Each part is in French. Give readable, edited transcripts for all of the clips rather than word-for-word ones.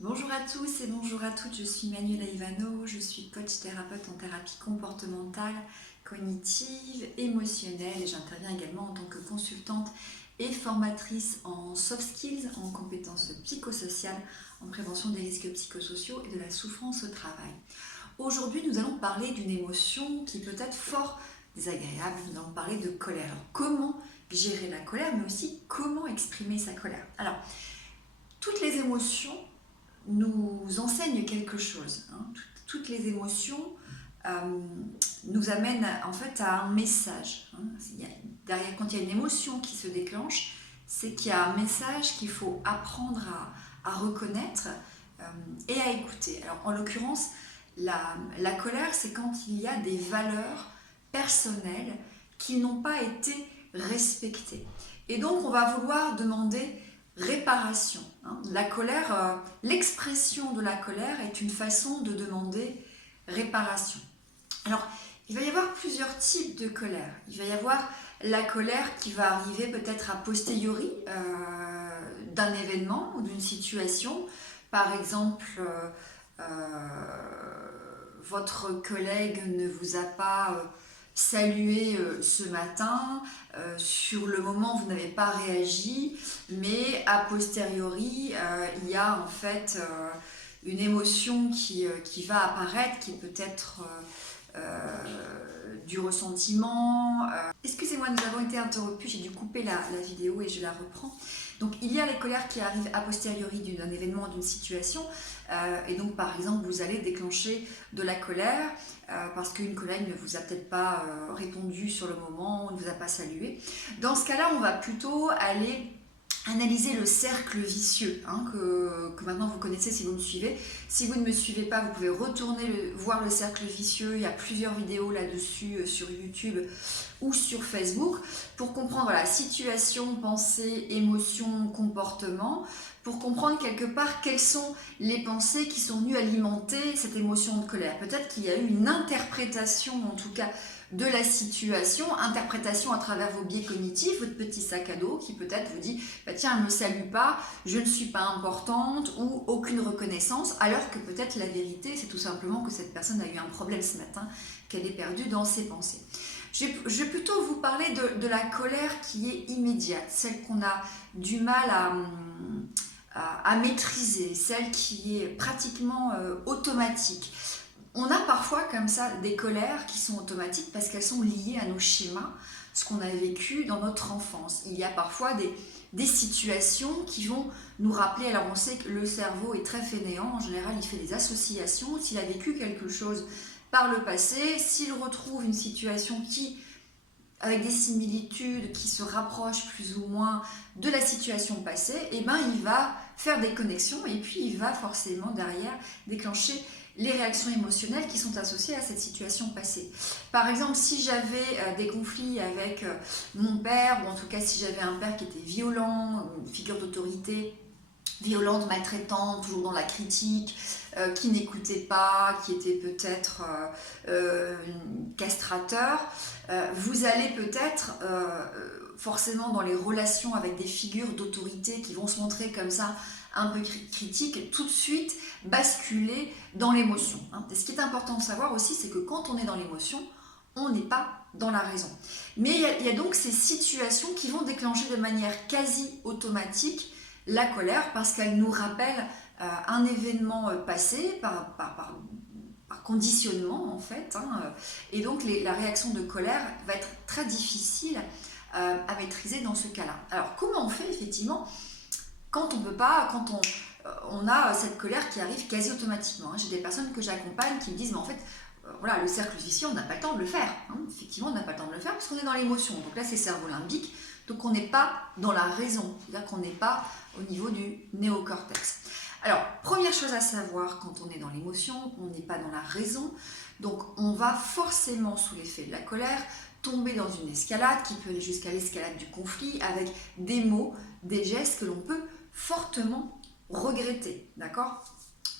Bonjour à tous et bonjour à toutes, je suis Manuela Ivano, je suis coach thérapeute en thérapie comportementale, cognitive, émotionnelle et j'interviens également en tant que consultante et formatrice en soft skills, en compétences psychosociales, en prévention des risques psychosociaux et de la souffrance au travail. Aujourd'hui, nous allons parler d'une émotion qui peut être fort désagréable, nous allons parler de colère. Alors, comment gérer la colère, mais aussi comment exprimer sa colère. Alors, toutes les émotions nous enseigne quelque chose. Toutes les émotions nous amènent en fait à un message. Derrière, quand il y a une émotion qui se déclenche, c'est qu'il y a un message qu'il faut apprendre à reconnaître et à écouter. Alors, en l'occurrence, la colère, c'est quand il y a des valeurs personnelles qui n'ont pas été respectées. Et donc, on va vouloir demander réparation. La colère, l'expression de la colère est une façon de demander réparation. Alors, il va y avoir plusieurs types de colère. Il va y avoir la colère qui va arriver peut-être a posteriori d'un événement ou d'une situation. Par exemple, votre collègue ne vous a pas salué ce matin, sur le moment vous n'avez pas réagi, mais a posteriori il y a en fait une émotion qui va apparaître, qui peut être du ressentiment. Excusez-moi, nous avons été interrompus, j'ai dû couper la vidéo et je la reprends. Donc il y a les colères qui arrivent a posteriori d'un événement, d'une situation, et donc par exemple vous allez déclencher de la colère parce qu'une collègue ne vous a peut-être pas répondu sur le moment, ne vous a pas salué. Dans ce cas-là, on va plutôt aller analyser le cercle vicieux que maintenant vous connaissez si vous me suivez. Si vous ne me suivez pas, vous pouvez retourner voir le cercle vicieux. Il y a plusieurs vidéos là-dessus sur YouTube ou sur Facebook pour comprendre la situation, pensée, émotion, comportement, pour comprendre quelque part quelles sont les pensées qui sont venues alimenter cette émotion de colère. Peut-être qu'il y a eu une interprétation, en tout cas, de la situation, interprétation à travers vos biais cognitifs, votre petit sac à dos qui peut-être vous dit bah tiens, elle ne me salue pas, je ne suis pas importante ou aucune reconnaissance, alors que peut-être la vérité c'est tout simplement que cette personne a eu un problème ce matin, qu'elle est perdue dans ses pensées. Je vais plutôt vous parler de la colère qui est immédiate, celle qu'on a du mal à maîtriser, celle qui est pratiquement automatique. On a parfois comme ça des colères qui sont automatiques parce qu'elles sont liées à nos schémas, ce qu'on a vécu dans notre enfance. Il y a parfois des situations qui vont nous rappeler, alors on sait que le cerveau est très fainéant, en général il fait des associations, s'il a vécu quelque chose par le passé, s'il retrouve une situation avec des similitudes qui se rapprochent plus ou moins de la situation passée, et ben il va faire des connexions et puis il va forcément derrière déclencher les réactions émotionnelles qui sont associées à cette situation passée. Par exemple, si j'avais des conflits avec mon père, ou en tout cas si j'avais un père qui était violent, une figure d'autorité violente, maltraitante, toujours dans la critique, qui n'écoutait pas, qui était peut-être castrateur, vous allez peut-être forcément dans les relations avec des figures d'autorité qui vont se montrer comme ça un peu critiques, tout de suite basculer dans l'émotion. Et ce qui est important de savoir aussi, c'est que quand on est dans l'émotion, on n'est pas dans la raison. Mais il y a donc ces situations qui vont déclencher de manière quasi automatique la colère parce qu'elle nous rappelle un événement passé par conditionnement en fait, et donc la réaction de colère va être très difficile à maîtriser dans ce cas-là. Alors comment on fait effectivement quand on peut pas, quand on a cette colère qui arrive quasi automatiquement. J'ai des personnes que j'accompagne qui me disent mais en fait voilà, le cercle vicieux, on n'a pas le temps de le faire. Effectivement, on n'a pas le temps de le faire parce qu'on est dans l'émotion. Donc là, c'est cerveau limbique. Donc on n'est pas dans la raison. C'est-à-dire qu'on n'est pas au niveau du néocortex. Alors, première chose à savoir quand on est dans l'émotion, on n'est pas dans la raison. Donc on va forcément, sous l'effet de la colère, tomber dans une escalade qui peut aller jusqu'à l'escalade du conflit avec des mots, des gestes que l'on peut fortement regretter. D'accord ?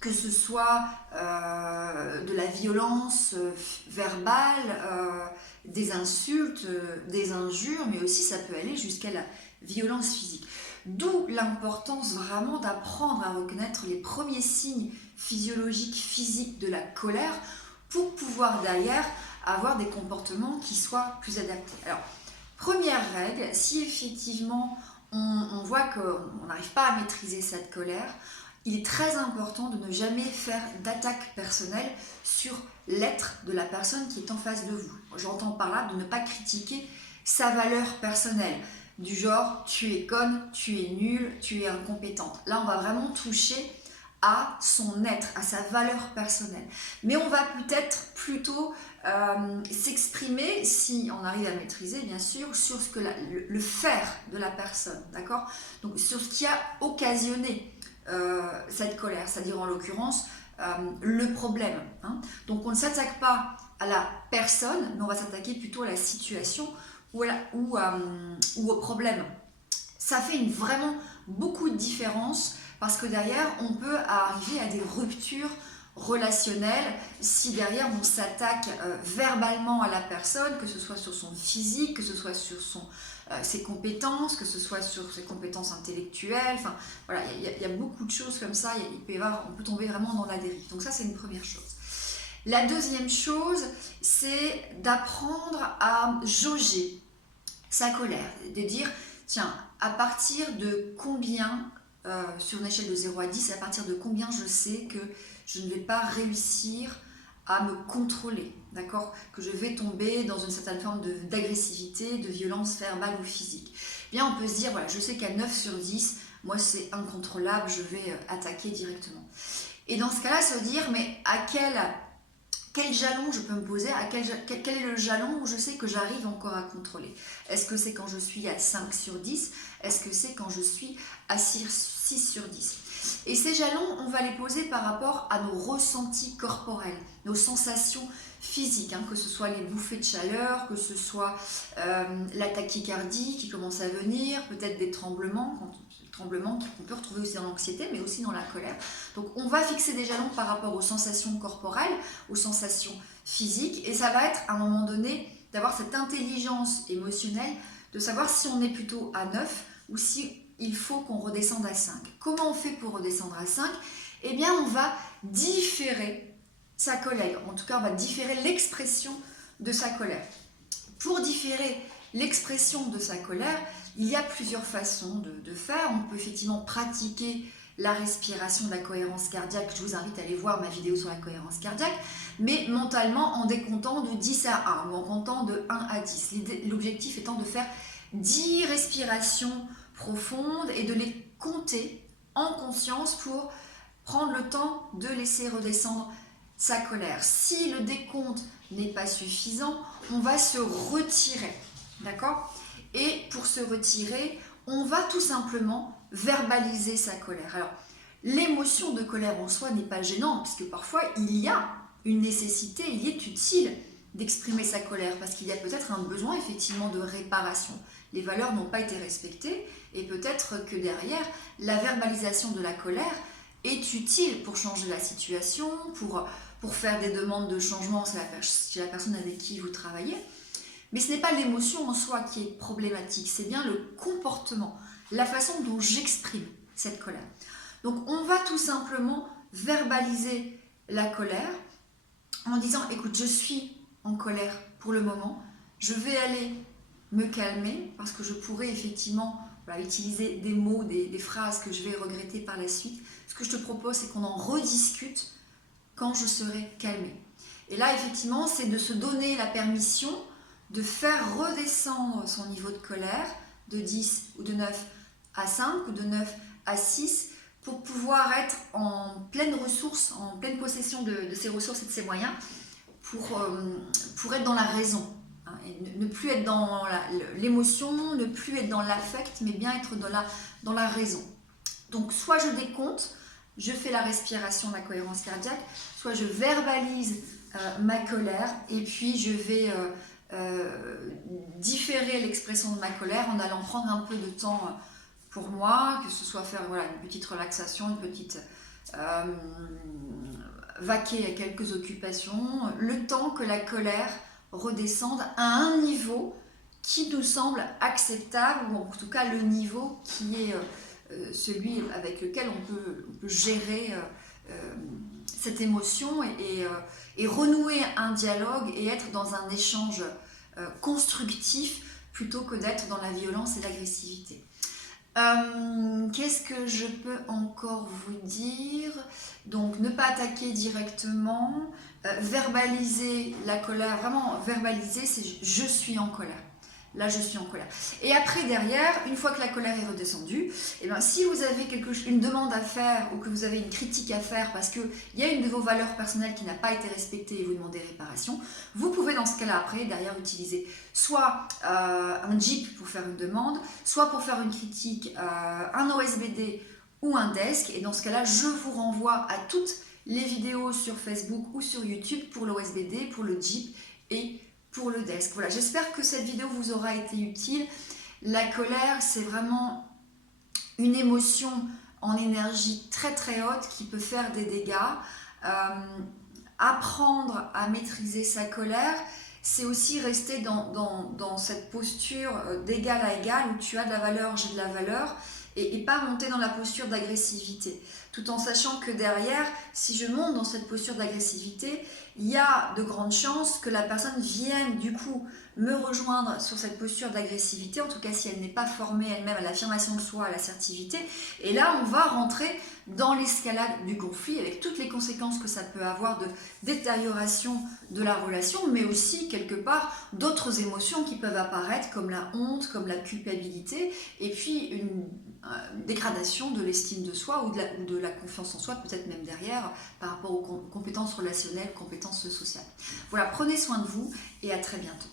Que ce soit de la violence verbale, des insultes, des injures, mais aussi ça peut aller jusqu'à la violence physique. D'où l'importance vraiment d'apprendre à reconnaître les premiers signes physiologiques, physiques de la colère pour pouvoir derrière avoir des comportements qui soient plus adaptés. Alors, première règle, si effectivement on voit qu'on n'arrive pas à maîtriser cette colère, il est très important de ne jamais faire d'attaque personnelle sur l'être de la personne qui est en face de vous. J'entends par là de ne pas critiquer sa valeur personnelle, du genre tu es conne, tu es nulle, tu es incompétente. Là, on va vraiment toucher à son être, à sa valeur personnelle. Mais on va peut-être plutôt s'exprimer, si on arrive à maîtriser bien sûr, sur ce que le faire de la personne, d'accord? Donc sur ce qui a occasionné cette colère, c'est-à-dire en l'occurrence le problème. Hein. Donc on ne s'attaque pas à la personne, mais on va s'attaquer plutôt à la situation ou au problème. Ça fait vraiment beaucoup de différence parce que derrière, on peut arriver à des ruptures relationnelles si derrière on s'attaque verbalement à la personne, que ce soit sur son physique, que ce soit sur ses compétences, que ce soit sur ses compétences intellectuelles. Enfin, voilà, il y a beaucoup de choses comme ça. On peut tomber vraiment dans la dérive. Donc ça, c'est une première chose. La deuxième chose, c'est d'apprendre à jauger sa colère, de dire, tiens, à partir de combien, sur une échelle de 0 à 10, à partir de combien je sais que je ne vais pas réussir à me contrôler, d'accord? Que je vais tomber dans une certaine forme d'agressivité, de violence verbale ou physique. Bien, on peut se dire, voilà, je sais qu'à 9 sur 10, moi c'est incontrôlable, je vais attaquer directement. Et dans ce cas-là, ça veut dire, mais à quel jalon je peux me poser, quel est le jalon où je sais que j'arrive encore à contrôler? Est-ce que c'est quand je suis à 5 sur 10? Est-ce que c'est quand je suis à 6 sur 10? Et ces jalons, on va les poser par rapport à nos ressentis corporels, nos sensations physiques, hein, que ce soit les bouffées de chaleur, que ce soit la tachycardie qui commence à venir, peut-être des tremblements qu'on peut retrouver aussi dans l'anxiété, mais aussi dans la colère. Donc on va fixer des jalons par rapport aux sensations corporelles, aux sensations physiques, et ça va être à un moment donné d'avoir cette intelligence émotionnelle, de savoir si on est plutôt à 9 ou si il faut qu'on redescende à 5. Comment on fait pour redescendre à 5? Eh bien, on va différer sa colère. En tout cas, on va différer l'expression de sa colère. Pour différer l'expression de sa colère, il y a plusieurs façons de faire. On peut effectivement pratiquer la respiration, de la cohérence cardiaque. Je vous invite à aller voir ma vidéo sur la cohérence cardiaque, mais mentalement en décomptant de 10 à 1 ou en comptant de 1 à 10. L'objectif étant de faire 10 respirations profondes et de les compter en conscience pour prendre le temps de laisser redescendre sa colère. Si le décompte n'est pas suffisant, on va se retirer, d'accord? Et pour se retirer, on va tout simplement verbaliser sa colère. Alors, l'émotion de colère en soi n'est pas gênante, puisque parfois il y a une nécessité, il est utile d'exprimer sa colère, parce qu'il y a peut-être un besoin effectivement de réparation. Les valeurs n'ont pas été respectées, et peut-être que derrière, la verbalisation de la colère est utile pour changer la situation, pour faire des demandes de changement chez la personne avec qui vous travaillez. Mais ce n'est pas l'émotion en soi qui est problématique, c'est bien le comportement, la façon dont j'exprime cette colère. Donc on va tout simplement verbaliser la colère en disant, écoute, je suis en colère pour le moment, je vais aller me calmer parce que je pourrais effectivement utiliser des mots, des phrases que je vais regretter par la suite. Ce que je te propose, c'est qu'on en rediscute quand je serai calmée. Et là, effectivement, c'est de se donner la permission de faire redescendre son niveau de colère de 10 ou de 9 à 5 ou de 9 à 6 pour pouvoir être en pleine ressource, en pleine possession de ses ressources et de ses moyens pour être dans la raison. Hein, et ne plus être dans l'émotion, ne plus être dans l'affect, mais bien être dans la raison. Donc soit je décompte, je fais la respiration, la cohérence cardiaque, soit je verbalise ma colère et puis je vais différer l'expression de ma colère en allant prendre un peu de temps pour moi, que ce soit faire une petite relaxation, une petite vaquer à quelques occupations, le temps que la colère redescende à un niveau qui nous semble acceptable, ou en tout cas le niveau qui est celui avec lequel on peut gérer cette émotion et renouer un dialogue et être dans un échange constructif plutôt que d'être dans la violence et l'agressivité. Qu'est-ce que je peux encore vous dire? Donc ne pas attaquer directement, verbaliser la colère, vraiment verbaliser, c'est je suis en colère. Là, je suis en colère. Et après, derrière, une fois que la colère est redescendue, eh bien, si vous avez une demande à faire ou que vous avez une critique à faire parce qu'il y a une de vos valeurs personnelles qui n'a pas été respectée et vous demandez réparation, vous pouvez dans ce cas-là, après, derrière, utiliser soit un JIP pour faire une demande, soit pour faire une critique, un OSBD ou un desk. Et dans ce cas-là, je vous renvoie à toutes les vidéos sur Facebook ou sur YouTube pour l'OSBD, pour le JIP et pour le desk. Voilà, j'espère que cette vidéo vous aura été utile. La colère, c'est vraiment une émotion en énergie très très haute qui peut faire des dégâts. Apprendre à maîtriser sa colère, c'est aussi rester dans cette posture d'égal à égal où tu as de la valeur, j'ai de la valeur, et pas monter dans la posture d'agressivité. Tout en sachant que derrière, si je monte dans cette posture d'agressivité, il y a de grandes chances que la personne vienne du coup me rejoindre sur cette posture d'agressivité, en tout cas si elle n'est pas formée elle-même à l'affirmation de soi, à l'assertivité. Et là, on va rentrer dans l'escalade du conflit avec toutes les conséquences que ça peut avoir de détérioration de la relation, mais aussi quelque part d'autres émotions qui peuvent apparaître comme la honte, comme la culpabilité, et puis une dégradation de l'estime de soi ou de la confiance en soi, peut-être même derrière, par rapport aux compétences relationnelles, compétences sociales. Voilà, prenez soin de vous et à très bientôt.